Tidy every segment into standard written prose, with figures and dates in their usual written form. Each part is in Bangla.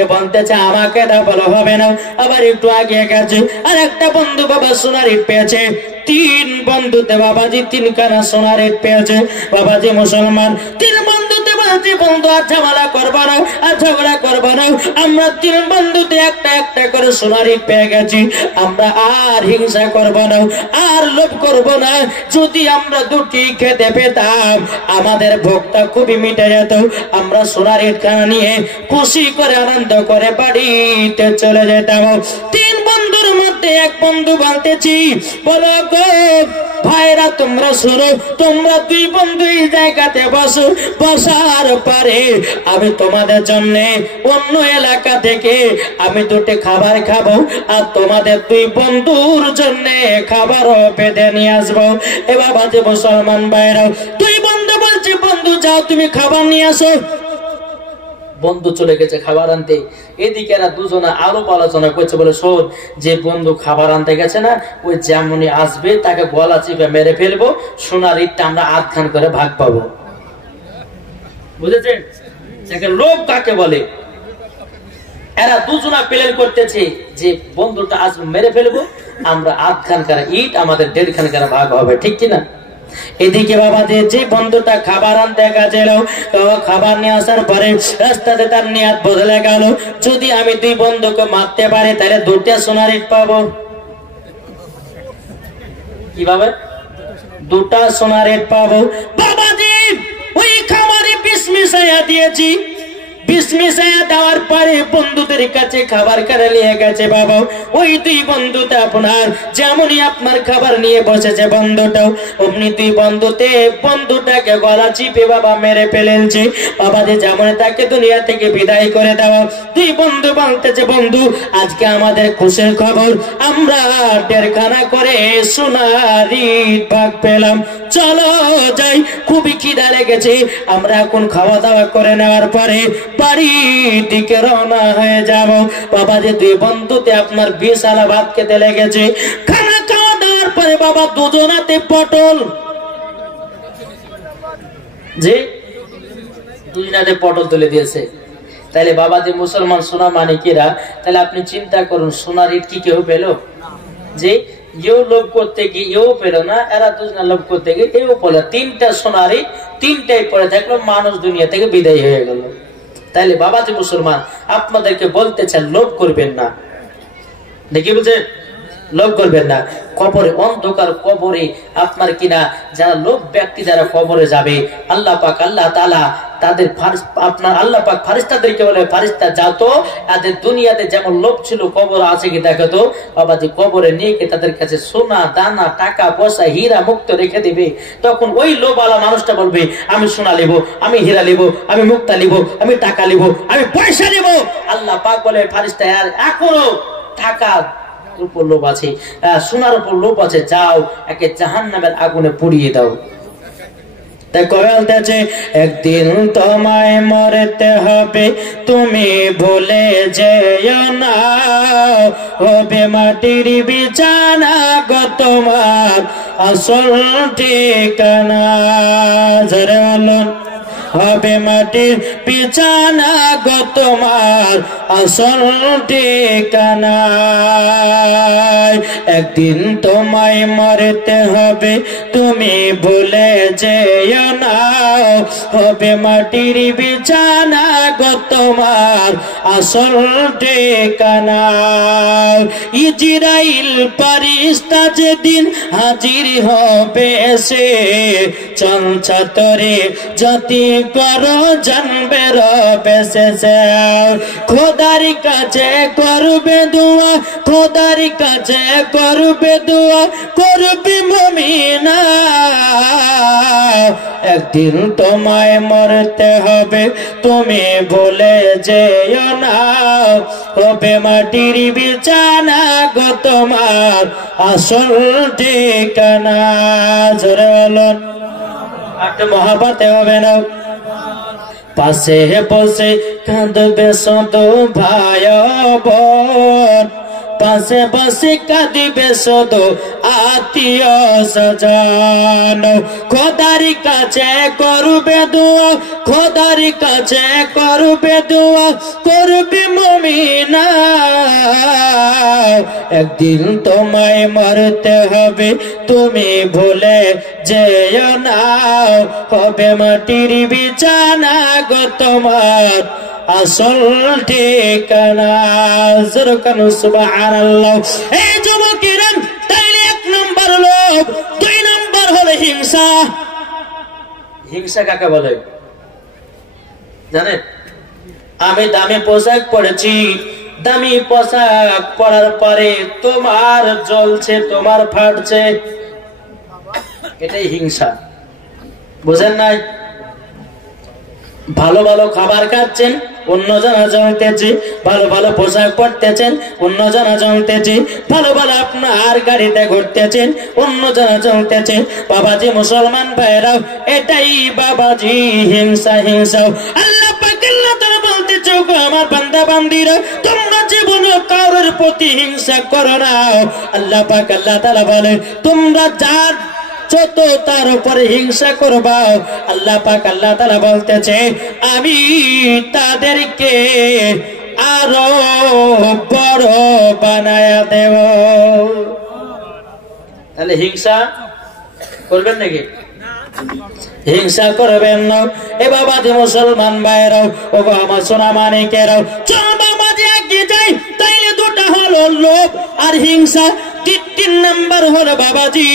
এ বলতেছে আমাকে দাও, বলো হবে না। আবার একটু আগে গেছে, আর একটা বন্ধু বাবা সোনার ইট পেয়েছে। 3 বন্ধুতে বাবাজি 3 খানা সোনার ইট পেয়েছে। বাবাজি মুসলমান 3 বন্ধুতে বলছে বন্ধু আর ঝামেলা করবো না, আর ঝগড়া করবো না, আমরা 3 বন্ধুতে একটা একটা করে সোনার ইট পেয়ে গেছি, আমরা আর হিংসা করবো না, আর লোভ করবো না। যদি আমরা দুটি খেতে পেতাম আমাদের ভোগটা খুবই মিটে যেত, আমরা সোনার ইট খানা নিয়ে খুশি করে আনন্দ করে বাড়িতে চলে যেতাম। 3 বন্ধুর মধ্যে এক বন্ধু বলতেছি, বলো গো ভাইরা তোমরা শোনো, তোমরা 2 বন্ধু এই জায়গাতে বসো, বসার পরে আমি তোমাদের জন্য অন্য এলাকা থেকে আমি 2টি খাবার খাবো, আর তোমাদের 2 বন্ধুর জন্য খাবারও বেঁধে নিয়ে আসবো। এবার বাজে মুসলমান ভাইরা 2 বন্ধু বলছে বন্ধু যাও তুমি খাবার নিয়ে আসো। বন্ধু চলে গেছে খাবার আনতে, এদিকে এরা দুজনে আলোপ আলোচনা করছে, বলে শোন যে বন্ধু খাবার আনতে গেছে না, ওই যেমনই আসবে তাকে গলা চিপে মেরে ফেলবো, সোনার ইটটা আমরা 8 করে ভাগ পাবো। বুঝেছেন লোভ কাকে বলে? এরা দুজনা প্ল্যান করতেছে যে বন্ধুটা আসবে মেরে ফেলবো, আমরা 8 করে ইট আমাদের 1.5 করে ভাগ হবে, ঠিক কিনা? এদিকে বাবা যে বন্ধুটা খাবার আনতে গেছিল, খাবার নিয়ে আসার পরে রাস্তাতে তার নিয়ত বদলে গেল, যদি আমি 2 বন্ধুকে মারতে পারি তাহলে 2টা সোনার ইট পাবো। কিভাবে? 2টা সোনার ইট পাবো। বাবাজি ওই খাবারে বিষ মিশাইয়া দিয়েছি, বিষ মিশাইয়া দেওয়ার পরে বন্ধুদের কাছে খাবার করে নিয়ে গেছে। বাবা ওই 2 বন্ধুতে আপনার যেমনই আপনার খাবার নিয়ে বসেছে বন্ধুটাও অমনি 2 বন্ধুতে বন্ধুটাকে গলা চিপে বাবা মেরে ফেলেছে। বাবা যে যেমন তাকে দুনিয়া থেকে বিদায় করে দেওয়া, 2 বন্ধু বলতেছে বন্ধু আজকে আমাদের খুশির খবর, আমরা 1.5 খানা করে সোনার ইট ভাগ পেলাম, চলো যাই, খুবই খিদা লেগেছে, আমরা এখন খাওয়া দাওয়া করে নেওয়ার পরে বাড়ির দিকে রওনা হয়ে যাব। বাবা যে 2 বন্ধুতে আপনার 20 আলা ভাত খেতে লেগেছে, খানা খাওয়া দাওয়ার পরে বাবা দুজনাতে পটল, যে দুজনাতে পটল তুলে দিয়েছে। তাহলে বাবা যে মুসলমান সোনা মানিকেরা, তাহলে আপনি চিন্তা করুন সোনার ইট কি কেউ পেল? যে এও লোভ করতে গিয়ে এও পেল না, এরা দুজনা লোভ করতে গিয়ে এও পেল, 3টা সোনার ইট 3টাই পড়ে থাকলো, মানুষ দুনিয়া থেকে বিদায় হয়ে গেল। তাইলে বাবা যে মুসলমান আপনাদেরকে বলতে চান লোভ করবেন না, দেখি বুঝছেন, লোভ করবেন না। কবরে অন্ধকার কবরে আপনার কিনা যারা লোভ ব্যক্তি যারা কবরে যাবে, আল্লাহ পাক আল্লাহ তাআলা তাদের আপনার আল্লাহ পাক ফারিস্তাদেরকে বলে ফারিস্তা যাও তো এদের দুনিয়াতে যেমন লোভ ছিল কবর আছে কি দেখো তো। বাবা যে কবরে নিয়ে গিয়ে তাদের কাছে সোনা দানা টাকা পয়সা হীরা মুক্ত রেখে দিবে, তখন ওই লোভওয়ালা মানুষটা বলবে আমি সোনা লিব, আমি হীরা লিব, আমি মুক্তা লিব, আমি টাকা লিব, আমি পয়সা লিব। আল্লাহ পাক বলে ফারিস্তা আর এখনো টাকা উপর লোভ আছে, সোনার উপর লোভ আছে, যাও একে জাহান্নামের আগুনে পুড়িয়ে দাও। বলতেছে একদিন তোমায় মরতে হবে, তুমি ভুলে যেও না, হবে মাটির বিছানা গো তোমার আসল ঠিকানা। জোরে বলুন, হবে মাটির বিছানা গো তোমার আসল ঠিকানা। একদিন তোমায় মরতে হবে, তুমি ভুলে যেও না, হবে মাটির বিছানা গো তোমার আসল ঠিকানা। ইজরাইল ফারিস্তা যেদিন হাজির হবে এসে, চঞ্চতরে জাতি করো জানবে রবে শেষে। খোদার কাছে করবে দোয়া, খোদার কাছে করবে দোয়া, করবে মুমিনা। একদিন তোমায় মরতে হবে, তুমি ভুলে যেও না, হবে মাটির বিছানা গো তোমার আসল ঠিকানা। জোরে বলুন, একটা মহাভারতে হবে না। পাশে বসে কাঁদবে শুধু ভাই বোন, পাশে বসে কাঁদিবে শুধু আত্মীয় স্বজন খোদার কাছে করবে দোয়া খোদার কাছে করবে দোয়া করবে মুমিনা একদিন তোমায় মরতে হবে তুমি ভুলে যেও না হবে মাটির বিছানা গো তোমার আসল ঠিকানা জোরকানু সুবহানাল্লাহ। এই যুবকেরা তাইলে 1 নম্বর লোভ 2 নম্বর হলো হিংসা। হিংসা কাকে বলে জানেন? আমি দামি পোশাক পরেছি দামি পোশাক পরার পরে তোমার জ্বলছে তোমার ফাটছে এটাই হিংসা বুঝেন নাই? ভালো ভালো খাবার খাচ্ছেন অন্যজনা জ্বলতেছে ভালো ভালো পোশাক পরতেছেন অন্যজনা জ্বলতেছে ভালো ভালো আপনার গাড়িতে ঘুরতেছেন অন্যজনা জ্বলতেছে বাবাজি মুসলমান ভাইরাও এটাই বাবাজি হিংসা হিংসা। আল্লাহ পাক আল্লাহ তাআলা বলতেছে গো আমার বান্দা বান্দীরা তোমরা জীবনে কারোর প্রতি হিংসা করো না। আল্লাহ পাক আল্লাহ তাআলা বলে তোমরা যার যত তার উপরে হিংসা করবা আল্লাহ পাক আল্লাহ তাআলা বলতেছে আমি তাদেরকে আরো বড় বানায়া দেব। তাহলে হিংসা করবেন নাকি? হিংসা করবেন না। এ বাবাজি মুসলমান ভাইরাও ও আমার সোনা মানিকেরাও চল বাবাজি এগিয়ে যাই। তাইলে দুটা হলো লোভ আর হিংসা। 3 নাম্বার হলো বাবাজি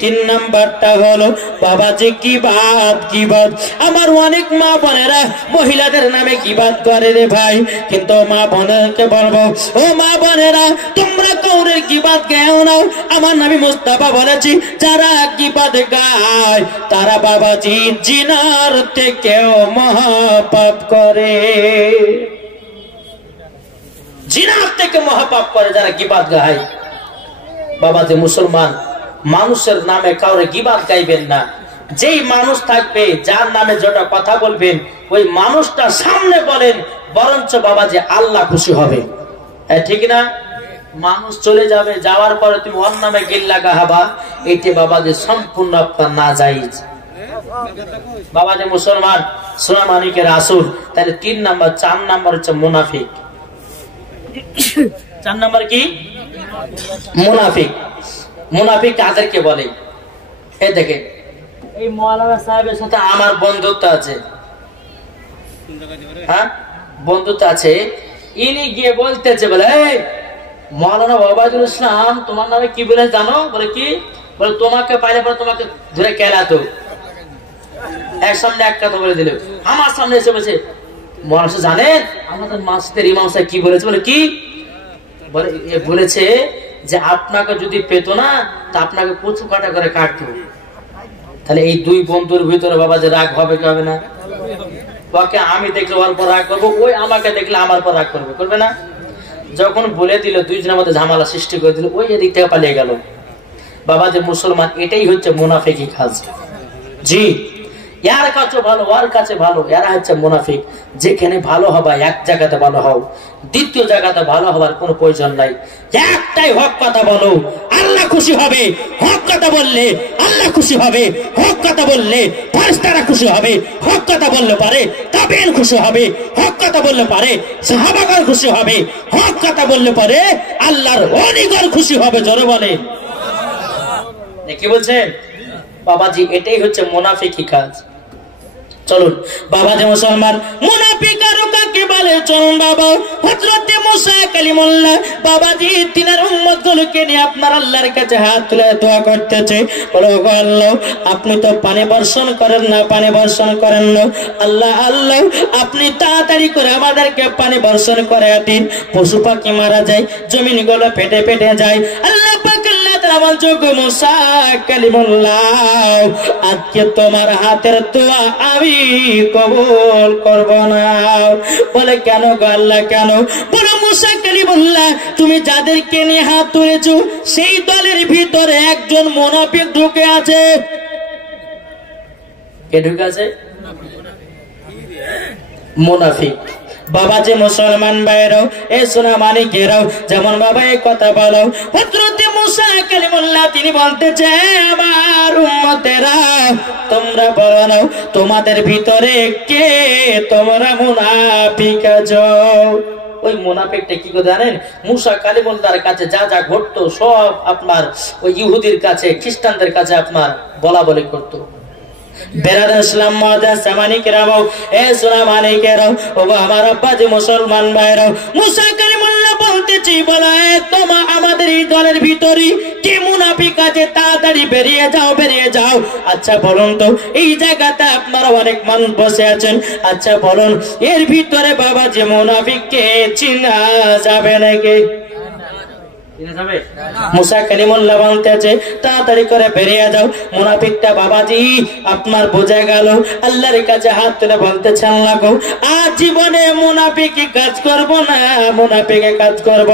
3 নাম্বারটা হলো বাবাজি গীবাত গীবাত। আমার অনেক মা বোনেরা মহিলাদের নামে গীবাত করে রে ভাই, কিন্তু মা বোনকে বলবো ও মা বোনেরা তোমরা কাউরের গীবাত গাও না। আমার নবী মুস্তাফা বলেছি যারা গীবাত গায় তারা বাবাজি জিনার থেকেও মহাপাপ করে। জিনার থেকে মহাপাপ করে যারা গীবাত গায়। বাবাজি মুসলমান মানুষের নামে কাউরে গীবাত গাইবেন না। যেই মানুষ থাকবে যার নামে যেটা কথা বলবেন ওই মানুষটা সামনে বলেন, বরঞ্চ বাবাজি আল্লাহ খুশি হবে। ঠিক না? মানুষ চলে যাবে, যাওয়ার পরে তুমি ওর নামে গিল্লা গাহাবা, এটি বাবাজি সম্পূর্ণ আপনার নাজায়েজ। বাবাজি মুসলমান সোনা মানিকের আসুন। তাহলে 3 নাম্বার। 4 নাম্বার হচ্ছে মুনাফিক। 4 নাম্বার কি? মুনাফিক। মুনাফিক কাদেরকে বলে? এই দেখেন এই মাওলানা সাহেবের সাথে আমার বন্ধুত্ব আছে, হ্যাঁ বন্ধুত্ব আছে। ইনি গিয়ে বলতেছে বলে এই মাওলানা ওবায়দুল ইসলাম তোমার নামে কি বলে জানো? বলে কি? বলে তোমাকে পাইলে পরে তোমাকে ধরে কেলাতো। এর সামনে এক কথা বলে দিল, আমার সামনে এসে বলছে মাওলানা জানেন আমাদের মাসদের ইমাম সাহেব কি বলেছে? বলে কি? বলে বলেছে যে আপনাকে যদি পেতো না তা আপনাকে কচু কাটা করে কাটতো। তাহলে এই 2 বন্ধুর ভিতরে বাবা যে রাগ হবে কি হবে না? ওকে আমি দেখলে ওর পর রাগ করবো, ওই আমাকে দেখলে আমার পর রাগ করবে, করবে না? যখন বলে দিল 2 জনের মধ্যে ঝামেলা সৃষ্টি করে দিল, ওই এদিক থেকে পালিয়ে গেল। বাবা যে মুসলমান এটাই হচ্ছে মুনাফিকি কাজ। জি यार কাছে ভালো ওর কাছে ভালো, এরা হচ্ছে মুনাফিক। যেখানে ভালো হবে এক জায়গাতে ভালো হও, দ্বিতীয় জায়গাতে ভালো হবার কোনো প্রয়োজন নাই। একটাই হক কথা বলো, আল্লাহ খুশি হবে। হক কথা বললে আল্লাহ খুশি হবে। হক কথা বললে ফেরেশতারা খুশি হবে। হক কথা বললে পারে তাবেঈন খুশি হবে। হক কথা বললে পারে সাহাবাগণ খুশি হবে। হক কথা বললে পারে আল্লাহর ওলিগণ খুশি হবে। জোরে বলে কি বলছেন বাবাজি? এটাই হচ্ছে মুনাফিকি কাজ। চলুন বাবাজি মুসলমান মুনাফিক আর কাকে বলে চলুন বাবা। হযরত মুসা কালিমুল্লাহ বাবাজি তিনার উম্মতগুলোকে নিয়ে আপনার আল্লাহর কাছে হাত তুলে দোয়া করতেছে। বলো গো আল্লাহ আপনি তো পানি বর্ষণ করেন না, পানি বর্ষণ করেন না। আল্লাহ আল্লাহ আপনি তাড়াতাড়ি করে আমাদেরকে পানি বর্ষণ করে দিন। পশু পাখি মারা যায়, জমিনগুলো ফেটে ফেটে যায়। আল্লাহ পাক আল্লাহ তাআলা বলছে গো মুসা কালিমুল্লাহ আজকে তোমার হাতের দোয়া আমি কবুল করব না। বলে কেন গো আল্লাহ কেন? বলে মুসা কালিমুল্লাহ তুমি যাদেরকে নিয়ে হাত তুলেছো সেই দলের ভিতরে একজন মুনাফিক ঢুকে আছে। কে ঢুকে আছে? মুনাফিক। বাবা যে মুসলমান ভাইরাও এ সোনা মানিকেরাও যেমন বাবা এই কথা বলো হযরত মুসা কালিমুল্লাহ তিনি বলতেছে আমার উম্মতেরা তোমরা বলো না তোমাদের ভিতরে কে তোমরা মুনাফিক আছো ওই মুনাফিকটা কি করে জানেন মুসা কালিমুল্লাহর কাছে যা যা ঘটতো সব আপনার ওই ইহুদির কাছে খ্রিস্টানদের কাছে আপনার বলা বলি করতো বেরাদার ইসলাম মাদাস সামানি কেরাও এ সোনা মানিকেরাও ও আমার আব্বা যে মুসলমান ভাইরাও মুসা কালিমুল্লাহ বলতেছি বলা তোমা আমাদের এই দলের ভিতরে কি মুনাফিক আছে তাড়াতাড়ি বেরিয়ে যাও আচ্ছা বলুন তো এই জায়গাতে আপনারা অনেক মানুষ বসে আছেন আচ্ছা বলুন এর ভিতরে বাবা যে মুনাফিককে চিনা যাবে নাকি মুসা কালিমুল্লাহ বলতেছে তাড়াতাড়ি করে বেরিয়ে যাও মুনাফিকটা বাবাজি আপনার বোঝা গেল আল্লাহর কাছে হাত তুলে বলতেছে আল্লাহ গো আজ জীবনে মুনাফিকি কাজ করব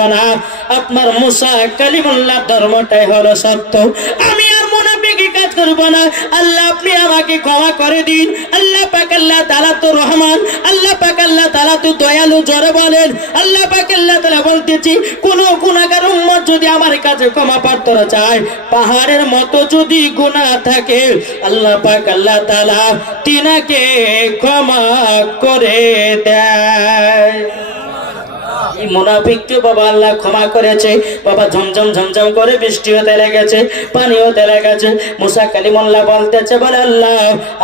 না আপনার মুসা কালিমুল্লাহ ধর্মটাই হলো সত্য আমি আর মুনাফিকি কাজ করব না আল্লাহ আপনি আমাকে ক্ষমা করে দিন আল্লাহ পাক আল্লাহ তাআলা তো রহমান আল্লাহ পাক আল্লাহ তাআলা তো দয়ালু জোরে বলেন আল্লাহ পাক আল্লাহ তাআলা বলতেছি কোন গুনাহগার যদি আমার কাছে ক্ষমা প্রার্থনা চায় পাহাড়ের মতো যদি গুনাহ থাকে আল্লাহ পাক আল্লাহ তাআলা তিনাকে ক্ষমা করে দেয় এই মুনাফিককে বাবা আল্লাহ ক্ষমা করেছে বাবা ঝমঝম করে বৃষ্টি হতে লেগেছে পানি হতে লেগেছে মুসা কালিমুল্লাহ বলতেছে বলে আল্লাহ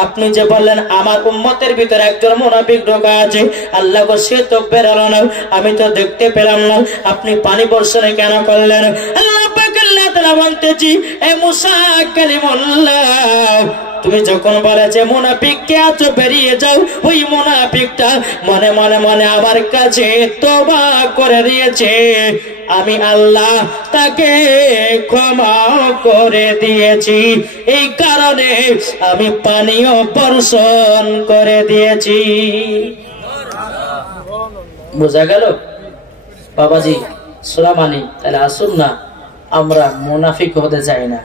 আপনি যে বললেন আমার উম্মতের ভিতরে একজন মুনাফিক ঢোকা আছে আল্লাহ গো সে তো বেরোলো না আমি তো দেখতে পেলাম না আপনি পানি বর্ষণে কেন করলেন আল্লাহ পাক আল্লাহ তাআলা বলতেছি এ মুসা কালিমুল্লাহ তুমি যখন বলেছে মুনাফিককে আছো বেরিয়ে যাও ওই মুনাফিকটা মনে আমার কাছে তওবা করে দিয়েছে আমি আল্লাহ তাকে ক্ষমা করে দিয়েছি এই কারণে আমি পানিও বর্ষণ করে দিয়েছি বোঝা গেল বাবাজি সুলামানি তাহলে আসুন না আমরা মুনাফিক হতে চাই না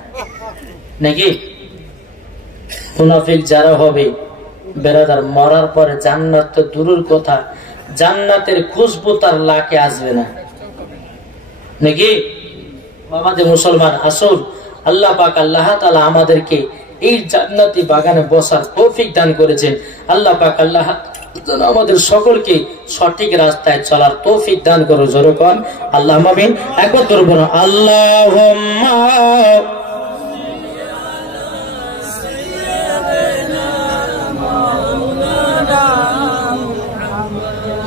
নাকি মুনাফিক যারা হবে বেরাদার মরার পরে জান্নাত তো দূরের কথা জান্নাতের খুশবু তার লাকে আসবে না নাকি আমাদের মুসলমান আসুন আল্লাহ পাক আল্লাহ তাআলা আমাদেরকে এই জান্নাতি বাগানে বসার তৌফিক দান করেছেন আল্লাহ পাক আল্লাহ আমাদের সকলকে সঠিক রাস্তায় চলার তৌফিক দান করুন জোরে কোন আল্লাহুম্মা আমিন একবার জোরে বলুন আল্লাহুম্মা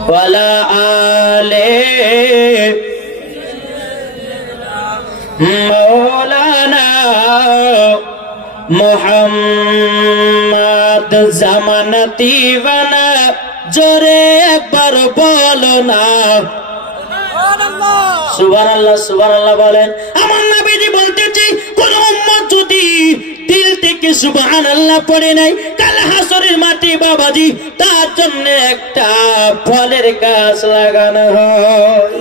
ওয়ালা আলে মাওলানা মুহাম্মদ জামানতি বানা জোরে একবার বলো না সুবহানাল্লাহ বলেন আমার নবীজি বলতেছি কোন উম্মত যদি দিল থেকে সুবহানাল্লাহ পড়ে নাই কাল হাসরের মাটি বাবাজি তার জন্য একটা ফলের গাছ লাগানো হয়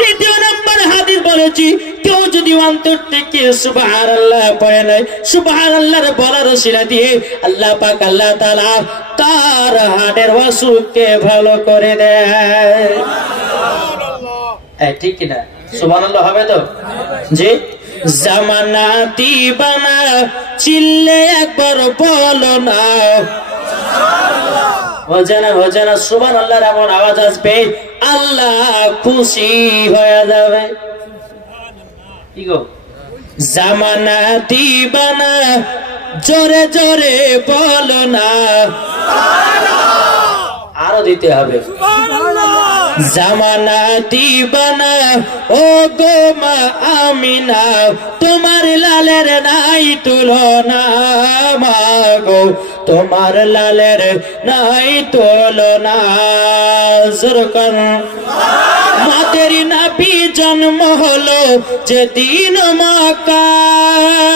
দ্বিতীয় নম্বর হাদিস বলেছি কেউ যদি অন্তর থেকে সুবহানাল্লাহ পড়ে নাই সুবহানাল্লাহর বলার ওসিলা দিয়ে আল্লাহ পাক আল্লাহ তাআলা তার হাড়ের অসুখকে ভালো করে দেয় ঠিক কিনা সুবহানাল্লাহ হবে তো জি জামানা দিবানা চিল্লে একবার বলো না হজানা সুবহানাল্লাহর এমন আওয়াজ আসবে আল্লাহ খুশি হয়ে যাবে কি গো জামানা দিবানা জোরে জোরে বলো না আরো দিতে হবে জামানা দিবানা ও গো মা আমিনা তোমার লালের নাই তুলনা মা গো তোমার লালের নাই তুলনা জোরকান মাদের নবী জন্ম হলো যেদিন মক্কায়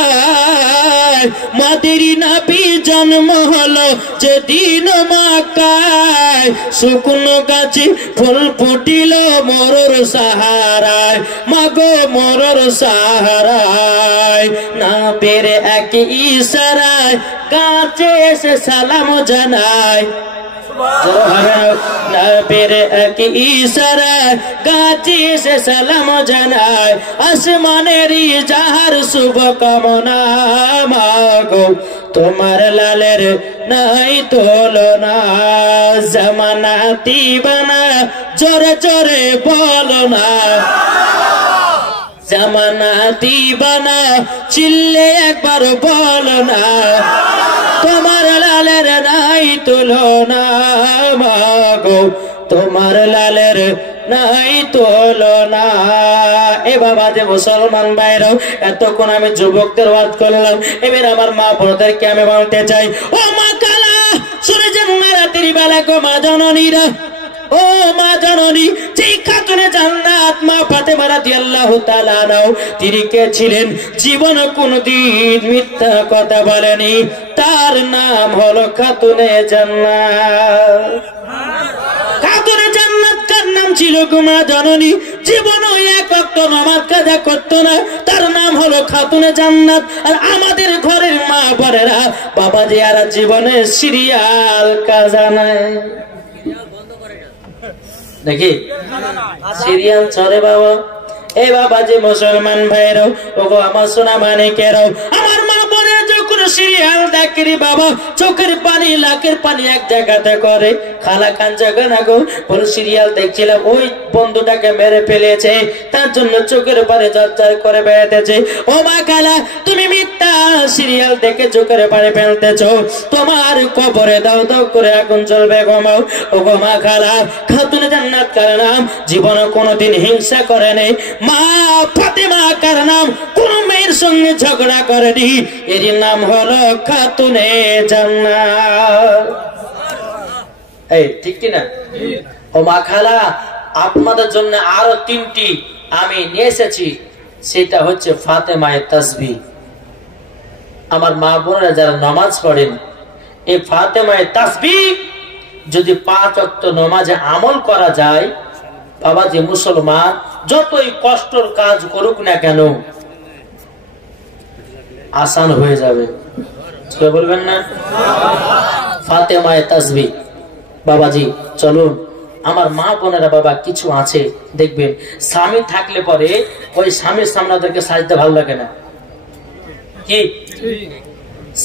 মাদের নবী জন্ম হলো যেদিন মক্কায় শুকনো গাছে ফুল ফুটিল মরুর সাহারায় মাগো মরুর সাহারায় নবীর এক ইশারায় গাছে এসে সালাম জানায় নবীর এক ইশারায় গাছি সে সালাম জানায় আসমানেরই যাহার শুভ কামনা মাগো তোমার লালের নাই তুলনা জামানা দিবানা জোরে জোরে বলো না জামানা দিবানা চিল্লে একবার বলো না তোমার লালের নাই তুলনা মাগো তোমার লালের নাই তুলনা। এ বাবা যে মুসলমান ভাইরাও এতক্ষণ আমি যুবকদের ওয়াজ করলাম, এবার আমার মা বোনদেরকে আমি বলতে চাই, ও মা কালা শুনে যে রাতের বেলা গো মা জননীরা, ও মা জননী যে খাতুনে জান্নাত মা ফাতেমা রাদিয়াল্লাহু তাআলা নাও তিনি কে ছিলেন? জীবন কোনদিন মিথ্যা কথা বলেনি, তার নাম হলো খাতুনে জান্নাত। খাতুনে জান্নাত কার নাম ছিল গো মা জননী? জীবনও এক ওয়াক্ত নামাজ কাজা করতো না, তার নাম হলো খাতুনে জান্নাত। আর আমাদের ঘরের মা বোনেরা বাবাজি আর জীবনে সিরিয়াল কাজা নাই দেখি সিরিয়াল চলে বাবা। এ বাবা যে মুসলমান ভাইরাও ওগো আমার সোনা মানিকেরাও, আমার মা বোনের যখন সিরিয়াল দেখি বাবা চোখের পানি লাখের পানি এক জায়গাতে করে। খালা খান জায়গা না গো বল সিরিয়াল দেখছিলাম, ওই বন্ধুটাকে মেরে ফেলেছে তার জন্য চোখের পানি ঝরঝর করে বেড়াতেছে। ও মা খালা তুমি মিথ্যা সিরিয়াল দেখে চোখের পানি ফেলতেছো, তোমার কবরে দাও দাও করে আগুন জ্বলবে ঘুমাও। ও গো মা খালা খাতুনে জান্নাত কার নাম? জীবনে কোনোদিন হিংসা করে নেই। মা ফাতেমা কার নাম? কোন মেয়ের সঙ্গে ঝগড়া করেনি, এর নাম হলো খাতুনে জান্নাত। এই ঠিক কিনা? ও মা খালা আপনাদের জন্য আরো 3টি আমি নিয়ে এসেছি, সেটা হচ্ছে ফাতেমায়ে তাসবিহ। আমার মা বোনেরা যারা নামাজ পড়েন, এই ফাতেমায়ে তাসবিহ যদি 5 ওয়াক্ত নামাজে আমল করা যায়, বাবা যে মুসলমান যতই কষ্টের কাজ করুক না কেন আসান হয়ে যাবে। কে বলবেন না? ফাতেমায়ে তাসবিহ বাবাজি চলুন আমার মা বোনেরা বাবা কিছু আছে দেখবেন, স্বামী থাকলে পরে ওই স্বামীর সামনে ওদেরকে সাজতে ভালো লাগে না। কি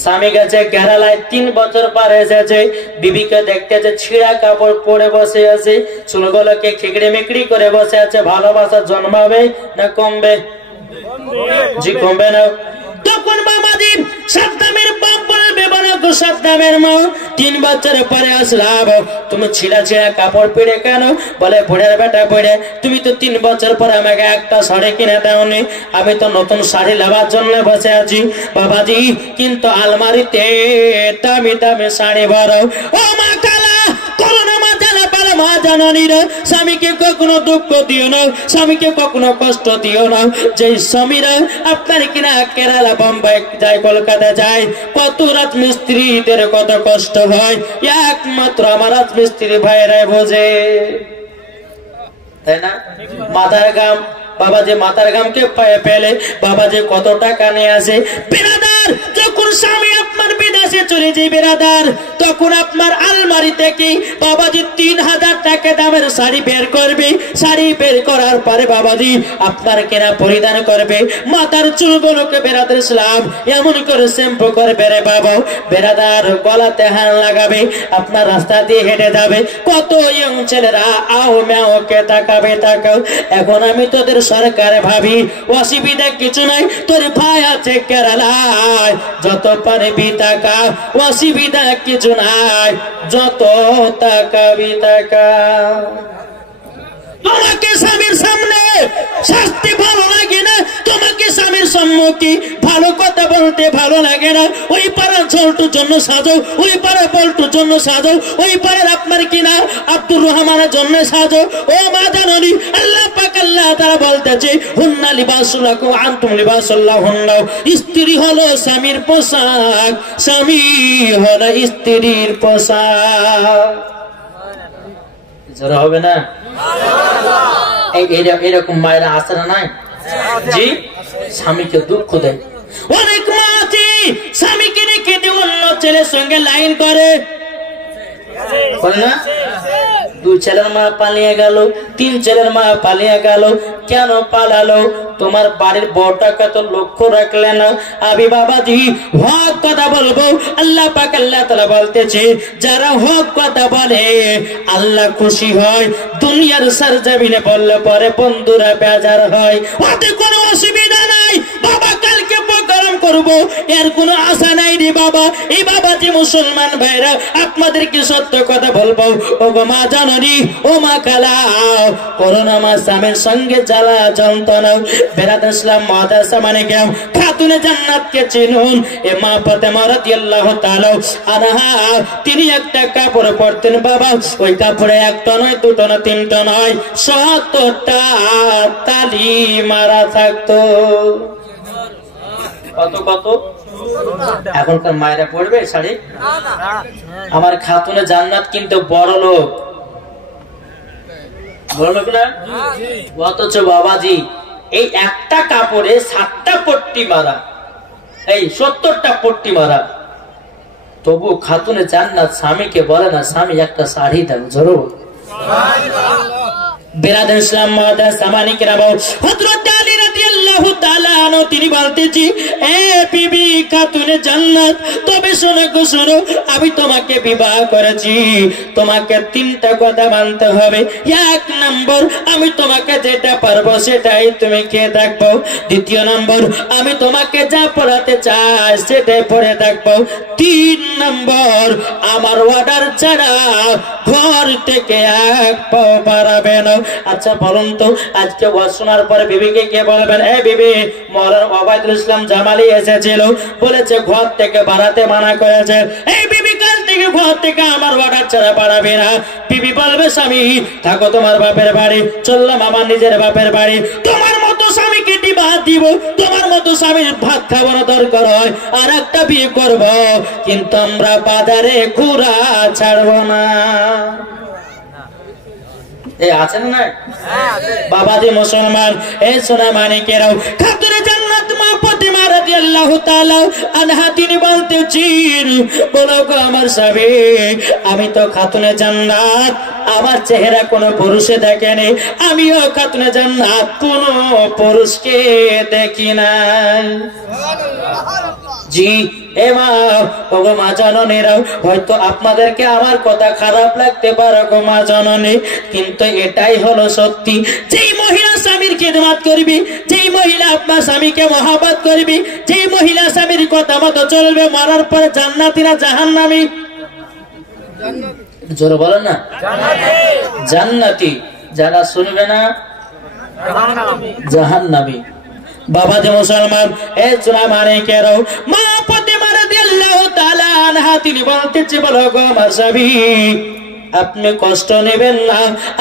স্বামী গেছে কেরালায় 3 বছর পার এসেছে, বিবিকে দেখতেছে ছিঁড়া কাপড় পরে বসে আছে, চুলগুলোকে খেকড়ে মেকড়ি করে বসে আছে। ভালোবাসা জন্মাবে না কমবে? জি কমবে না। তখন বাবাজি সাদ্দামের বাপ বলবে বলো গো সাদ্দামের মা 3 বছর পরে আসলাম, তুমি ছিঁড়া ছিঁড়া কাপড় পরে কেন? বলে বুড়ার বেটা পরে তুমি তো 3 বছর পরে আমাকে একটা শাড়ি কিনে দাওনি, আমি তো নতুন শাড়ি নেবার জন্য বসে আছি বাবাজি, কিন্তু আলমারিতে দামি দামি শাড়ি ভরো। ও মা কালা করোনা মা জানা পারে মা জাননীরা, স্বামীকে কখনো দুঃখ দিও না, স্বামীকে কখনো কষ্ট দিও না। যে স্বামীরা আপনার কিনা কেরালা বোম্বাই যায় কলকাতা যায়, কত রাজমিস্ত্রিদের কত কষ্ট হয় একমাত্র আমার রাজমিস্ত্রি ভাইরাই বোঝে, তাই না? মাথার গাম বাবা যে মাথার গামকে পায়ে ফেলে বাবা যে কত টাকা নিয়ে আসে। বিরাদার যখন স্বামী আপনার বিদেশে চলে যায় বিরাদার, তখন আপনার আলমারি থেকে বাবাজি 3000 টাকা দামের শাড়ি বের করবে, শাড়ি বের করার পরে বাবাজি আপনার কেনা পরিধান করবে, মাথার চুলগুলোকে বেরাদার ইসলাম এমন করে শ্যাম্পু করবে রে বাবা, বেরাদার গলাতে হাত লাগাবে, আপনার রাস্তা দিয়ে হেঁটে যাবে, কত ইয়ং ছেলেরা আও ম্যাও কে তাকাবে তাকাও। এখন আমি তোদের সরকারে ভাবি অসুবিধা কিছু নাই, তোর ভাই আছে কেরালায়, যত পারবি টাকা অসুবিধা কিছু নাই, যত টাকাবি টাকা। তোমাকে স্বামীর সামনে শাস্তি ভালো লাগে না, তোমাকে স্বামীর সম্মুখে ভালো কথা বলতে ভালো লাগে না, ওই পাড়ার ঝোলটুর জন্য সাজো, ওই পাড়া বল্টুর জন্য সাজো, ওই পাড়ার আপনার কিনা আব্দুর রহমানের জন্য সাজো। ও মা জাননী আল্লাহ পাক আল্লাহ তাআলা বলতেছে হুন্না লিবাসুল লাকুম আনতুম লিবাসুল লাহুন্না, স্ত্রী হলো স্বামীর পোশাক, স্বামী হলো স্ত্রীর পোশাক। জোরে হবে না? এরকম মায়েরা আছে না নাই? জি স্বামীকে দুঃখ দেয়। অনেক মা আছে স্বামীকে রেখে দিয়ে অন্য ছেলের সঙ্গে লাইন করে, বলে না? 2 ছেলের মা পালিয়ে গেল, 3 ছেলের মা পালিয়ে গেল। কেন পালালো? তোমার বাড়ির বউটাকে তো লক্ষ্য রাখলে না। আমি বাবাজি হক কথা বলবো, আল্লাহ পাক আল্লাহ তাআলা বলতেছে যারা হক কথা বলে আল্লাহ খুশি হয়, দুনিয়ার সরজমিনে বললে পরে বন্ধুরা বেজার হয়। ওতে কোনো অসুবিধা নাই বাবা, কালকে প্রোগ্রাম করব, এর কোনো আশা নাই রে বাবা। এই বাবাজি মুসলমান ভাইরা আপনাদেরকে সত্য কথা বলবো, ও গো মা জাননী, ও মা খালা, করোনা মা স্বামীর সঙ্গে জ্বালা যন্ত্রণা বেরাদার ইসলাম মাদ্রাসা মানে কেউ খাতুনে জান্নাতকে চিনুন। এ মা ফাতেমা রাদিয়াল্লাহু তাআলা আনহা তিনি একটা কাপড় পরতেন বাবা, ওই কাপড়ে একটা নয়, দুটো না, তিনটা নয়, 70টা তালি মারা থাকতো। কত কত? এখনকার মায়েরা পড়বে শাড়ি? আমার খাতুনে জান্নাত কিন্তু বড় লোক, বড় লোক না? অথচ বাবাজি এই একটা কাপড়ে 7টা পট্টি মারা, এই 70টা পট্টি মারা, তবু খাতুনে জান্নাত স্বামীকে বলে না স্বামী একটা শাড়ি দেন। জোরে বেরাদার ইসলাম মাদ্রাসা মানিকেরা হযরত আলী রাদিয়াল্লাহু তাআলা আনহু তিনি বলতেছি, এ বিবি খাতুনে জান্নাত, তবে শোনো গো শোনো, আমি তোমাকে বিবাহ করেছি, তোমাকে 3টা কথা মানতে হবে। 1 নম্বর, আমি তোমাকে যেটা পারবো সেটাই তুমি খেয়ে থাকবো। 2 নম্বর, আমি তোমাকে যা পড়াতে চাই সেটাই পড়ে থাকবো। 3 নম্বর, আমার অর্ডার ছাড়া ঘর থেকে 1 পাও বাড়াবে না। আচ্ছা বলুন তো, আজকে ওয়াজ শোনার পরে বিবিকে কে বলবেন, এ বিবি মাওলানা ওবায়দুল ইসলাম জামালি এসেছিল, বলেছে ঘর থেকে বাড়াতে মানা করেছে, এই বিবি কাল থেকে ঘর থেকে আমার অর্ডার ছাড়া বাড়াবে না। বিবি বলবে স্বামী থাকো তোমার বাপের বাড়ি, চললাম আমার নিজের বাপের বাড়ি। তোমার মতো স্বামীকে বাদ দিব, তোমার মতো স্বামীর ভাত খাওয়ানো দরকার হয় আর একটা বিয়ে করব, কিন্তু আমরা বাজারে ঘোরা ছাড়বো না। এই আছে না? বাবাজি মুসলমান, এই সোনা মানিকেরাও, খাতুনে জান্নাত মা ফাতেমা রাদিয়াল্লাহু তাআলা আনহা তিনি বলতেছেন, বলো গো আমার স্বামী, আমি তো খাতুনে জান্নাত, আমার চেহারা কোনো পুরুষে দেখেনি, আমিও খাতুনে জান্নাত কোনো পুরুষকে দেখি না। জি এ মা, ওগো মা জননীরাও, হয়তো আপনাদেরকে আমার কথা খারাপ লাগতে পারে গো মা জননী, কিন্তু এটাই হলো সত্যি। যেই মহিলা স্বামীর খিদমত করবি, যেই মহিলা আপনার স্বামীকে মহব্বত করবি, যেই মহিলা স্বামীর কথা মতো চলবে, মরার পর জান্নাতি না জাহান্নামী? জোরে বলেন না, জান্নাতি। যারা শুনবে না জাহান্নামী। বাবা যে মুসলমান, এ সোনা মানিকেরাও, মা ফাতেমা রাদিয়াল্লাহু তাআলা আনহা তিনি বলতেছে, বলো গো আমার স্বামী, আপনি কষ্ট নেবেন না,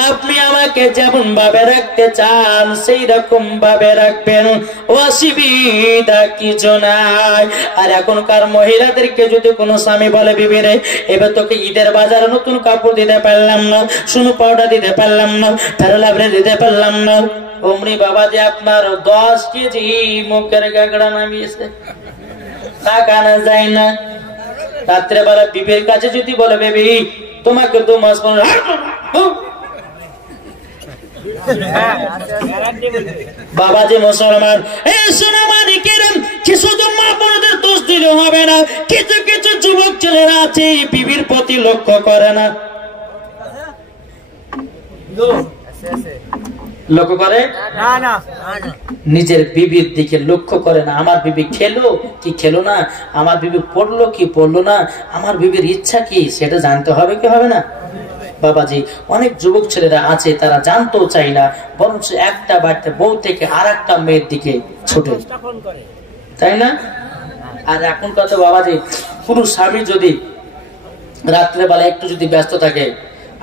আপনি আমাকে যেমন ভাবে রাখতে চান সেই রকম ভাবে রাখবেন, অসুবিধা কিছু নাই। আর এখনকার মহিলাদেরকে যদি কোনো স্বামী বলে, বিবি রে এবার তোকে ঈদের বাজারে নতুন কাপড় দিতে পারলাম না, সুনো পাউডার দিতে পারলাম না, ফেরোলাভরে দিতে পারলাম না, অমনি বাবা যে আপনার 10 কেজি মুখের গাগড়া নামিয়েছে, তাকানো যায় না। রাত্রে বেলা বিবির কাছে যদি বলে, বেবি তোমাকে 2 মাস পর, বাবা যে মুসলমান, এই সোনা মানিকেরা, শুধু মা বোনদের দোষ দিলে হবে না, কিছু কিছু যুবক ছেলেরা আছে বিবির প্রতি লক্ষ্য করে না। লক্ষ্য করে না, নিজের বিবির দিকে লক্ষ্য করে না। আমার বিবি খেলো কি খেলো না, আমার বিবি পড়লো কি পড়লো না, আমার বিবির ইচ্ছা কি সেটা জানতে হবে কি হবে না? বাবাজি অনেক যুবক ছেলেরা আছে তারা জানতেও চাই না, বরঞ্চ একটা বাড়িতে বউ থেকে আর একটা মেয়ের দিকে ছুটে, তাই না? আর এখনকার তো বাবাজি পুরো স্বামী যদি রাত্রেবেলা একটু যদি ব্যস্ত থাকে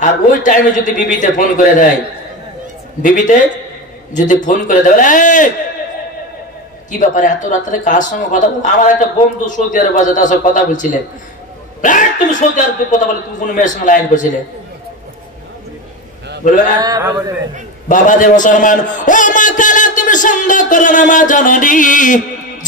আর ওই টাইমে যদি বিবিতে ফোন করে দেয়, বিবিতে যদি ফোন করে দেবে, কি ব্যাপারে এত রাত্রে কার সঙ্গে কথা বল? আমার একটা বন্ধু সৌদি আরব আছে, তার সঙ্গে কথা বলছিলে। তুমি সৌদি আরব কথা বলে তুমি কোন মেয়ের সঙ্গে লাইন করছিলে? বলবে না? বাবা যে মুসলমান, ও মা কালা তুমি সন্দেহ করো না মা জননী,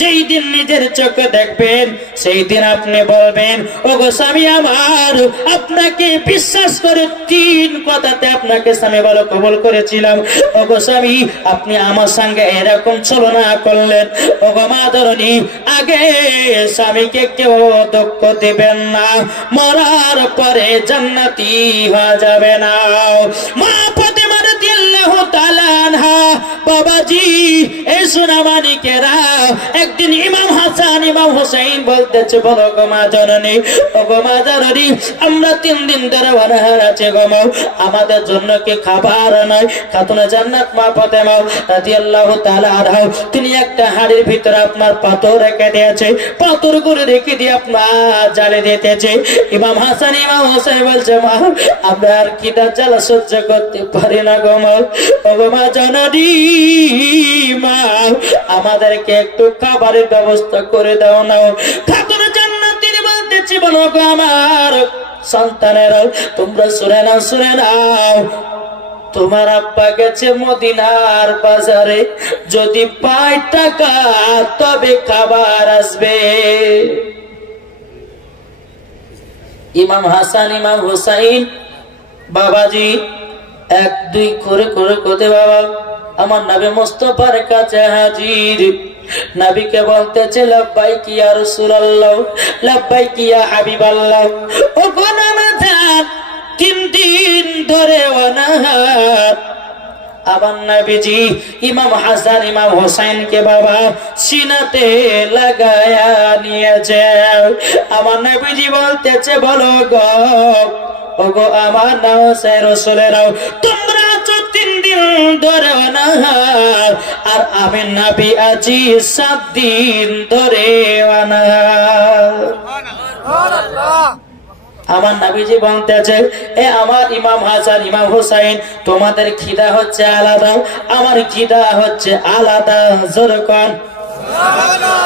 যেই দিন নিজের চোখে দেখবেন সেই দিন আপনি বলবেন ওগো স্বামী আমার, আপনাকে বিশ্বাস করে 3 কথাতে আপনাকে স্বামী বলে কবুল করেছিলাম। ওগো স্বামী, আপনি আমার সঙ্গে এরকম ছলনা করলেন। ওগো মা ধরনী, আগে স্বামীকে কেউ দুঃখ দিবেন না, মরার পরে জান্নাতি হওয়া যাবে না। মা ফাতেমা রাদিয়াল্লাহু তাআলা আনহা, বাবাজি এই সোনামানিকেরা, একদিন ইমাম হাসান ইমাম হুসাইন বলতেছে, বলো গো মা জননী, ও গো মা জননী, আমরা 3 দিন ধরে অনাহার আছে গো মা, আমাদের জন্য কি খাবার নাই? খাতুনে জান্নাত মা ফাতেমা রাদিয়াল্লাহু তাআলা আনহা, তিনি একটা হাড়ির ভিতরে আপনার পাথর রেখে দিয়েছে, পাথর করে রেখে দিয়ে আপনার জ্বালে দিতেছে। ইমাম হাসান ইমাম হুসাইন বলছে, মা আমরা আর খিদা জ্বালা সহ্য করতে পারি না গো মা, ও গো মা জননী, মা আমাদেরকে একটু খাবারের ব্যবস্থা করে দাও না। খাতুনে জান্নাত তিনি বলতেছি, বলো গো আমার সন্তানেরা, তোমরা শুনে নাও, শুনে নাও, তোমার আব্বা গেছে মদিনার বাজারে, যদি পায় টাকা তবে খাবার আসবে। ইমাম হাসান ইমাম হুসাইন বাবাজি 1-2 করে করে কোতে, বাবা আমার নবী মুস্তাফার কাছে হাজির। নবীকে বলতেছে, লাব্বাইক ইয়া রাসূলুল্লাহ, লাব্বাইক ইয়া হাবিবাল্লাহ। ও গোনামাজান 3 দিন ধরে অনাহার। আমার নবীজি ইমাম হাসান ইমাম হুসাইনকে বাবা সিনাতে লাগায়া নিয়েছে। আমার নবীজি বলতেছে, বলো গো, ওগো আমার নাওয়াসের রাসূলেরাও, তোমরা 3 দিন ধরে অনাহার, আর আমি নবী আছি 7 দিন ধরে অনাহার। আমার নবীজি বলতেছে, এ আমার ইমাম হাসান ইমাম হুসাইন, তোমাদের খিদা হচ্ছে আলাদা, আমার খিদা হচ্ছে আলাদা। জোরকন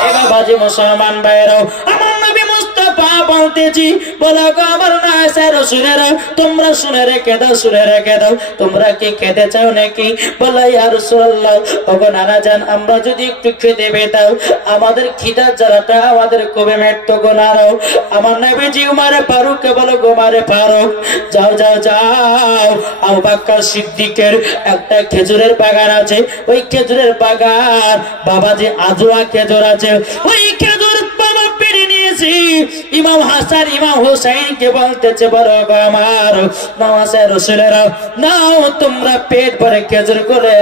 এ বাবাজি মুসলমান ভাইরাও, আমার নবী মুস্তাফা বলতেছি, বলো গো আমার নাসের রাসূলেরা, তোমরা শুনে রেখে দাও, শুনে রেখে দাও, তোমরা কি খেতে চাও নাকি? বলো ইয়া রাসূলুল্লাহ, ওগো নানা জান, আমরা যদি একটু খেতে পেতাম, আমাদের খিদা জ্বালাটা আমাদের কবে মেটতো গো নারাও। আমার নবীজি উমারে ফারুককে বলো, গো মারে ফারুক, যাও যাও যাও, আবু বকর সিদ্দিকের একটা খেজুরের বাগান আছে, ওই খেজুরের বাগান বাবাজি আজওয়া খেজুর আছে, ওই খেজুর বাবা পেরে নিয়েছি। ইমাম হাসান ইমাম হুসাইনকে বলতেছে, বলো গো আমার নাওয়াসের রাসূলেরা, নাও তোমরা পেট ভরে খেজুর করে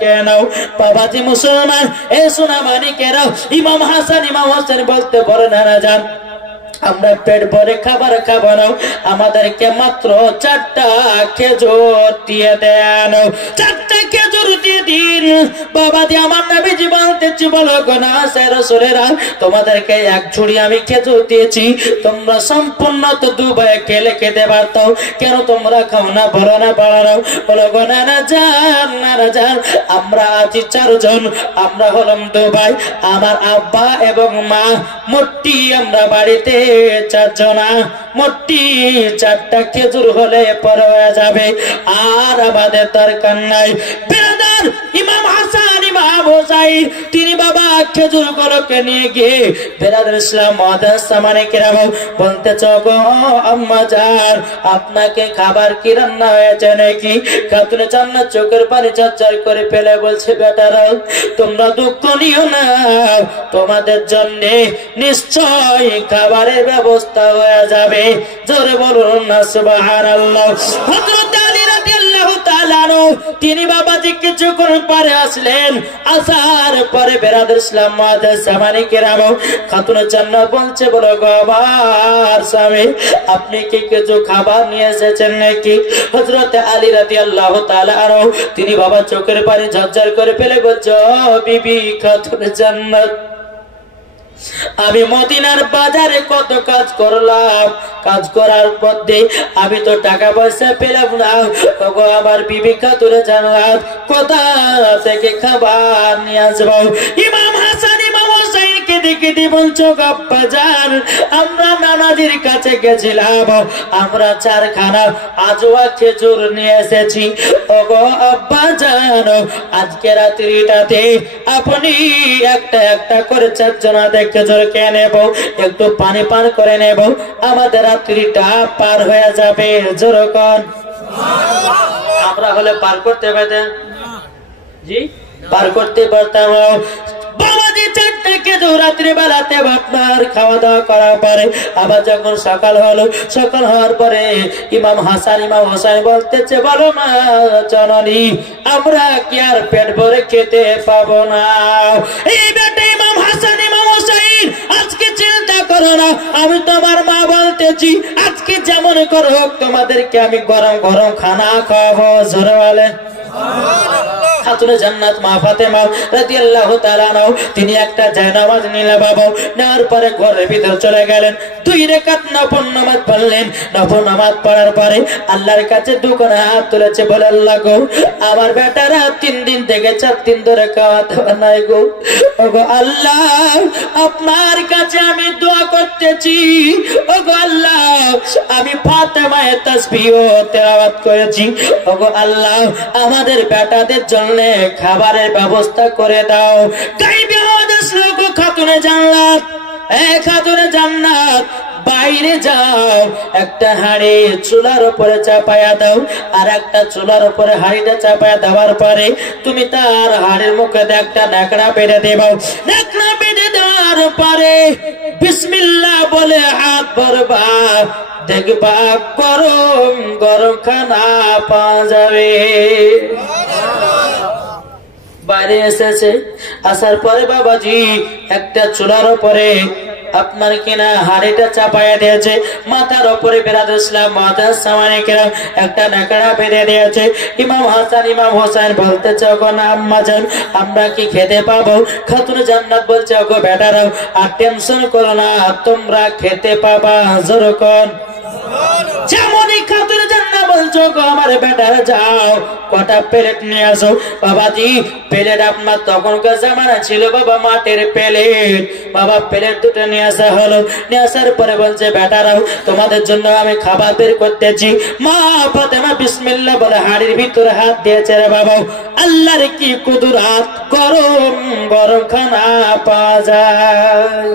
কে নাও। বাবাজি মুসলমান এ সোনামানিকেরা, ইমাম হাসান ইমাম হুসাইন বলতে, বলো নানা জান, আমরা পেট ভরে খাবার খাবো না, আমাদেরকে মাত্র 4টা খেজুর দিয়ে দেন, 4টা খেজুর দিয়ে দিন। বাবাজি আমার নবীজি বলতেছি, বলো গো নাসের রাসূলেরা, তোমাদেরকে 1 ঝুড়ি আমি খেজুর দিয়েছি, তোমরা সম্পূর্ণ তো 2 ভাই খেলে খেতে পারতো, কেন তোমরা খাও না? বলো না, বলো না। বলো গো নানা জান, নানা জান, আমরা আছি 4 জন, আমরা হলাম 2 ভাই, আমার আব্বা এবং মা, মোট্টি আমরা বাড়িতে 4 জনা, মোট্টি 4টা খেজুর হলে পরে হয়ে যাবে, আর আমাদের দরকার নাই। বেরাদার ইমাম হাসান ইমাম হুসাইন তিনি বাবা খেজুর গুলোকে নিয়ে গিয়ে বেরাদার ইসলাম মাদাস সামানে কিরাম বলতেছ, গো আম্মা জান, আপনাকে খাবার কি রান্না হয়েছে নাকি? খাতুনে জান্নাত চোখের পানি ঝরঝর করে ফেলে বলছে, বেটারা তোমরা দুঃখ নিও না, তোমাদের জন্য নিশ্চয় খাবারের ব্যবস্থা হয়ে যাবে। জোরে বলুন না সুবহানাল্লাহ। হযরত আলী রাদিয়াল্লাহু তাআলা তিনি বাবাজি কিছুক্ষণ পরে আসলেন, আসার পরে বেরাদার ইসলাম মাদাস সামানে কিরাম খাতুনে জান্নাত বলছে, বলো গো আমার স্বামী, আপনি কি কিছু খাবার নিয়ে এসেছেন নাকি? হযরত আলী রাদিয়াল্লাহু তাআলা তিনি বাবা চোখের পানি ঝরঝর করে ফেলে বলছে, বিবি খাতুনে জান্নাত, আমি মদিনার বাজারে কত কাজ করলাম, কাজ করার পথে আমি তো টাকা পয়সা পেলাম না, ওগো আমার বিবি খাতুনে জান্নাত, কোথা থেকে খাবার নিয়ে আসবো? ইমাম হাসান ইমাম হুসাইনকে দেখে দি বলছো আব্বা জান আমরা নানাজির কাছে গেছিলাম, আমরা 4 খানা আজওয়া খেজুর নিয়ে এসেছি। ওগো আব্বা জান আজকে রাত্রিটাতে আপনি একটা একটা করে 4 জনাদের খেজুর খেয়ে নেব, একটু পানি পান করে নেব, আমাদের রাত্রিটা পার হয়ে যাবে। জোরকন আমরা হলে পার করতে পারতাম? জি পার করতে পারতাম। বাবাজি 4টা খেজুর রাত্রি বেলাতে আপনার খাওয়া দাওয়া করার পরে আবার যখন সকাল হলো, সকাল হওয়ার পরে ইমাম হাসান ইমাম হোসেন বলতেছে বলো মা জননী আমরা কি আর পেট ভরে খেতে পাবো না? এই বেটা ইমাম হাসান ইমাম হোসেন আজকে চিন্তা করো না, আমি তোমার মা বলতেছি আজকে যেমন করো তোমাদেরকে আমি গরম গরম খানা খাওয়াবো। জোরে বলেন খাতুনে জান্নাত মা ফাতেমা রাদিয়াল্লাহু তাআলা আনহা তিনি একটা জায়নামাজ নিলেন বাবা, নেওয়ার পরে ঘরের ভিতর চলে গেলেন, 2 রাকাত নফল নামাজ পড়লেন। নফল নামাজ পড়ার পরে আল্লাহর কাছে 2 কোণে হাত তুলেছে, বলে আল্লাহ গো আমার বেটারা 3 দিন থেকে 4 দিন ধরে খাওয়া দাওয়া নাই গো, ওগো আল্লাহ আপনার কাছে আমি দোয়া করতেছি, ওগো আল্লাহ আমি ফাতেমায়ে তাসবিহ তেলাওয়াত করেছি, ওগো আল্লাহ আমাদের বেটাদের জন্য খাবারের ব্যবস্থা করে দাও। গাইবে আমাদের শ্লোক খাতুনে জান্নাত, খাতুনে জান্নাত বাইরে যাও, একটা হাঁড়ি চুলার উপরে চাপায়া দাও, আর একটা চুলার উপরে হাঁড়িটা চাপায়া দেওয়ার পরে তুমি তার হাঁড়ির মুখে একটা ন্যাকড়া বেঁধে দেব। ন্যাকড়া বেঁধে দেওয়ার পরে বিসমিল্লাহ বলে হাত ভরবা, দেখবা গরম গরম খানা পাওয়া যাবে। বাইরে এসেছে, আসার পরে বাবাজি একটা চুলার উপরে আপনার কিনা হাড়িটা চাপাইয়া দিয়েছে, মাথার উপরে বেরাদ ইসলাম মাথার সামানে কিনা একটা নাকড়া বেঁধে দিয়েছে। ইমাম হাসান ইমাম হোসেন বলতেছে ওগো না আম্মা জান আমরা কি খেতে পাবো? খাতুনে জান্নাত বলছে ওগো বেটারাও আর টেনশন করো না তোমরা খেতে পাবা। জোরকন যেমনই খাতুনে জান্নাত বলছো গো আমার বেটারা যাও কটা প্লেট নিয়ে আসো। বাবাজি প্লেট আপনার তখনকার জামানা ছিল বাবা মাটির প্লেট, বাবা প্লেট 2টা নিয়ে আসা হলো। নিয়ে আসার পরে বলছে বেটারাও তোমাদের জন্য আমি খাবার বের করতেছি। মা ফাতেমা বিসমিল্লাহ বলে হাড়ির ভিতরে হাত দিয়েছে রে বাবা, আল্লাহর কি কুদরত, গরম গরম খানা পাওয়া যায়।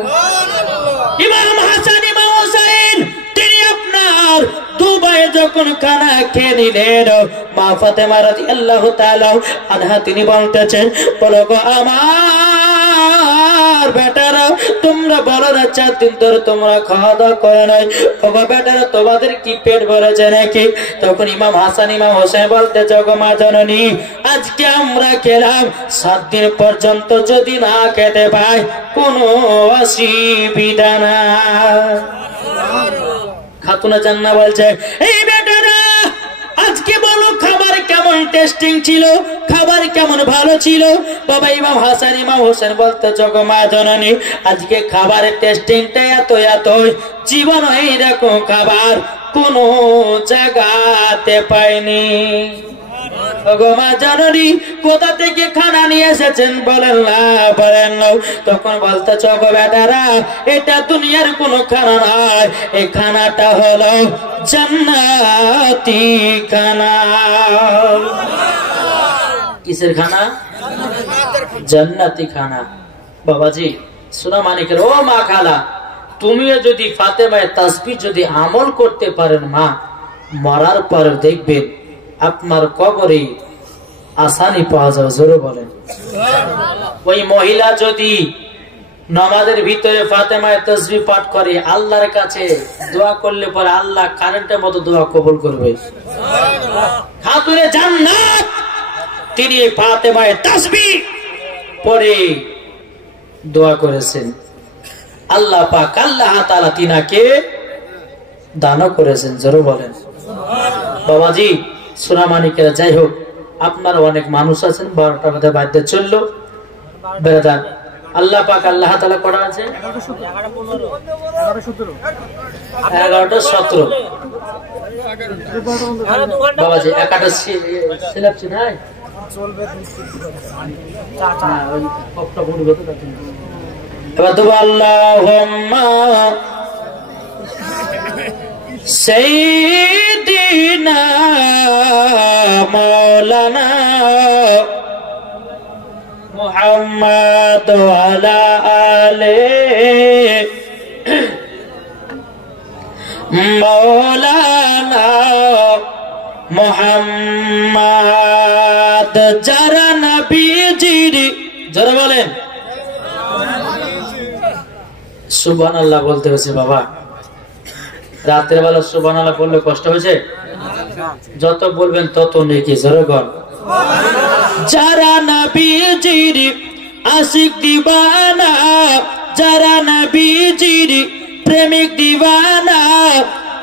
ইমাম হাসান ইমাম হোসেন তিনি আপনার 2 ভাই যখন খানা খেয়ে নিলেন, মা ফাতেমা রাদিয়াল্লাহু তাআলা আনহা তিনি বলতেছেন বলো গো আমার বেটারা তোমরা বলো না 4 দিন ধরে তোমরা খাওয়া দাওয়া করে নাই, ওগো বেটারা তোমাদের কি পেট ভরেছে নাকি? তখন ইমাম হাসান ইমাম হোসেন বলতেছে গো মা জননী আজকে আমরা খেলাম, 7 দিন পর্যন্ত যদি না খেতে পাই কোনো অসুবিধা না। খাতুনে জান্নাত বলছে এই বেটারা আজকে বলো খাবার কেমন টেস্টিং ছিল, খাবার কেমন ভালো ছিল? বাবা ইমাম হাসান ইমাম হোসেন বলতে জগো মা জননী আজকে খাবারের টেস্টিংটা এত জীবন এইরকম খাবার কোন জায়গাতে পাইনি। ওগো মা জননী কোথা থেকে খানা নিয়ে এসেছেন বলেন না বলেন না। তখন বলতেছ গো বেটারা এটা দুনিয়ার কোন খানা নয়, এই খানাটা হলো জান্নাতি খানা। কিসের খানা? জান্নাতি খানা। বাবাজি সোনা মানিকের ও মা খালা তুমিও যদি ফাতেমায়ে তাসবিহ যদি আমল করতে পারেন মা, মরার পর দেখবেন আপনার কবরে আসানি পাওয়া যাবে। জোরে বলেন। ওই মহিলা যদি নামাজের ভিতরে ফাতেমায়ে তাসবিহ পাঠ করে আল্লাহর কাছে দোয়া করলে পরে আল্লাহ কারেন্টের মতো দোয়া কবুল করবে। খাতুনে জান্নাত তিনি ফাতেমায়ে তাসবিহ পড়ে দোয়া করেছেন, আল্লাহ পাক আল্লাহ তাআলা তিনাকে দান করেছেন। জোরে বলেন। বাবাজি সোনা মানিকেরা যাই হোক আপনার অনেক মানুষ আছেন, 12টা মধ্যে বাড়িতে চললো বেড়াদার আল্লাহ পাক আল্লাহ তাআলা করা আছে 11টা 17 বাবাজি 1টা সিলেক্ট নাই চলবে এবার তো আল্লাহুম্মা সাইয়্যিদিনা মাওলানা মুহাম্মদ ওয়া আলা আলিহি মাওলানা মুহাম্মদ। যারা নবীজির, যারা বলেন সুবহানাল্লাহ বলতে হয়েছে বাবা। রাতের বেলা সুবহানাল্লাহ বললে কষ্ট হয়েছে? যত বলবেন তত নেকি, জোরে বল। যারা নবীজির আশিক দিওয়ানা, যারা নবীজির প্রেমিক দিওয়ানা,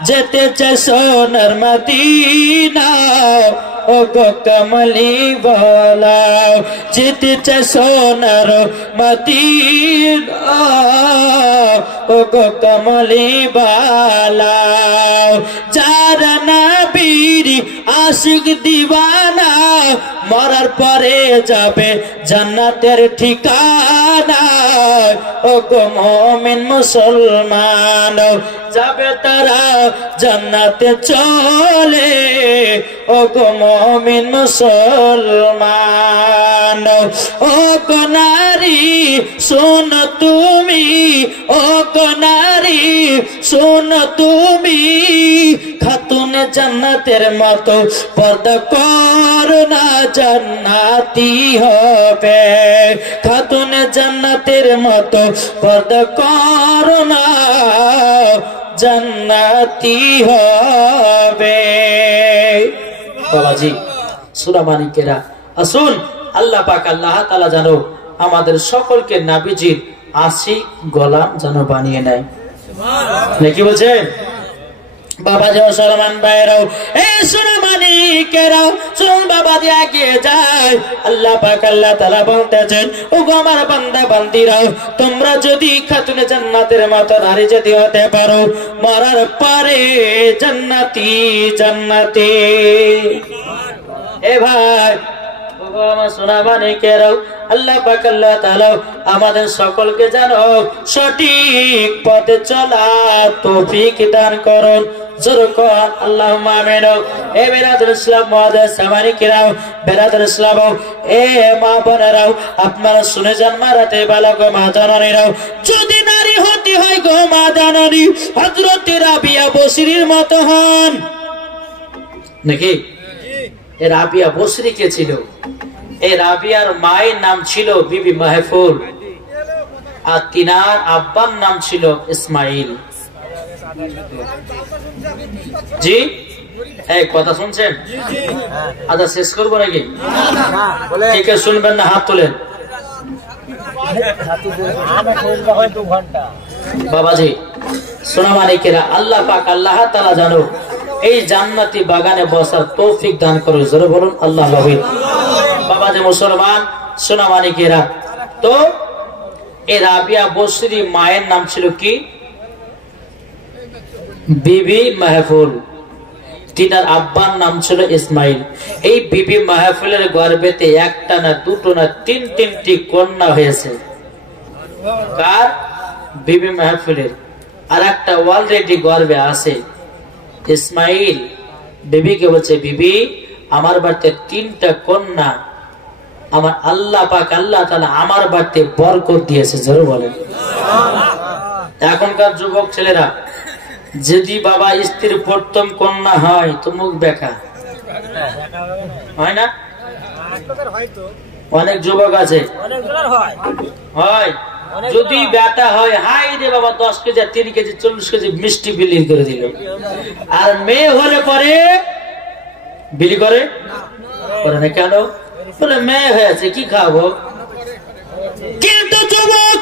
যেতে চায় সোনার মদিনা, ও গো কমলি ওয়ালা, যেতে চায় সোনার মদিনা, ও গো কমলি ওয়ালা। যারা নবীর আশিক দিওয়ানা, মরার পরে যাবে জান্নাতের ঠিকানা, ও গো মুমিন মুসলমান, যাবে তারা জান্নাতে চলে, ও গো মুমিন মুসলমান। ও গো নারী শোন তুমি, ও গো নারী শোন তুমি, খাতুনে জান্নাতের মতো পর্দা করো না, জান্নাতি হবে। খাতুনে জান্নাতের মতো পর্দা করো না, জান্নাতি হবে। বাবাজি সূরা মানিকেরা, আসুন আল্লাহ পাক আল্লাহ তাআলা জানো আমাদের সকলকে নবীজির আশিক গোলাম যেন বানিয়ে নেয়। নাকি বলছেন বাবাজি মুসলমান ভাইরাও, এই সূরা মানিকেরা শুনুন বাবাজি এগিয়ে যায়। আল্লাহ পাক আল্লাহ তাআলা বলতেছেন, ও গো আমার বান্দা বান্দিরাও, তোমরা যদি খাতুনে জান্নাতের মতো নারী যদি হতে পারো, মরার পরে জান্নাতি জান্নাতি। এ ভাই আল্লাহ পাক আল্লাহ তাআলা আমাদের সকলকে যেন সঠিক পথে চলা তৌফিক দান করুন। জোরকন আল্লাহুম্মা আমিন। এ বেরাদুল ইসলাম মুআদ্দাস সামানি কিরাম, বেরাদুল ইসলাম, এ মা বোনেরাও, আপনারা শুনে যান মারাতে বালক মা জাননীরাও, যদি নারী হতে হয় গো মা জাননী, হযরত রাবিয়া বসরির মতো হন। নাকি এ রাবিয়া বসরি কে ছিল? এই রাবিয়ার মায়ের নাম ছিল বিবি মাহফুল, আর তিনার আব্বার নাম ছিল ইসমাইল। জি এই কথা শুনছেন? আচ্ছা শেষ করবো নাকি? ঠিক আছে, শুনবেন না? হাত তোলেন বাবাজি। সোনা মানিকেরা, আল্লাহ পাক আল্লাহ তাআলা জানো এই জান্নাতি বাগানে বসার তৌফিক দান করো। জোরে বলুন আল্লাহ আমিন। বাবাজি মুসলমান সোনা মানিকেরা, তো এই রাবিয়া বসরি মায়ের নাম ছিল কি? বিবি মাহফুল। তিনার আব্বার নাম ছিল ইসমাইল। এই বিবি মাহফুলের গর্ভেতে একটা না দুটো না তিনটি কন্যা হয়েছে। কার? বিবি মাহফুলের। আর একটা অলরেডি গর্ভে আছে। ইসমাইল বিবিকে বলছে, বিবি আমার বাড়িতে 3টা কন্যা, আমার আল্লাহ পাক আল্লাহ তাআলা আমার বাড়িতে বরকত দিয়েছে। জোরে বলেন। এখনকার যুবক ছেলেরা, যদি বাবা স্ত্রীর প্রথম কন্যা হয় তো মুখ বেকা হয় না? অনেক যুবক আছে হয়, যদি বেটা হয় হাই রে বাবা 10 কেজি 3 কেজি 40 কেজি মিষ্টি বিলি করে দিল। আর মেয়ে হলে পরে বিলি করে না কেন? বলে মেয়ে হয়েছে কি খাবো। কিন্তু যুবক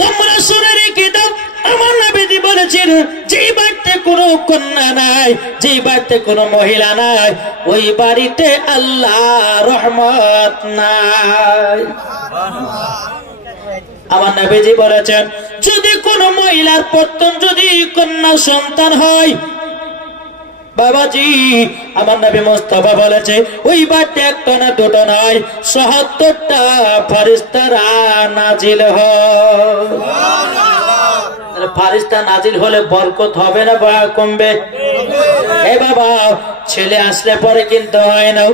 তোমরা শুনে রেখে দাও, আমার নবীজি বলেছেন, যে বাড়িতে কোনো কন্যা নাই, যে বাড়িতে কোনো মহিলা নাই, ওই বাড়িতে আল্লাহ রহমত নাই। আমার নবীজি বলেছেন, যদি কোন মহিলার প্রথম যদি কন্যা সন্তান হয়, বাবাজি আমার নবী মুস্তাফা বলেছে ওই বারটা একটা না দুটো নয় ৭৭টা ফেরেশতারা নাজিল হয়। ফারিস্তা নাজিল হলে বরকত হবে না বা কমবে? এ বাবা ছেলে আসলে পরে কিন্তু হয় না।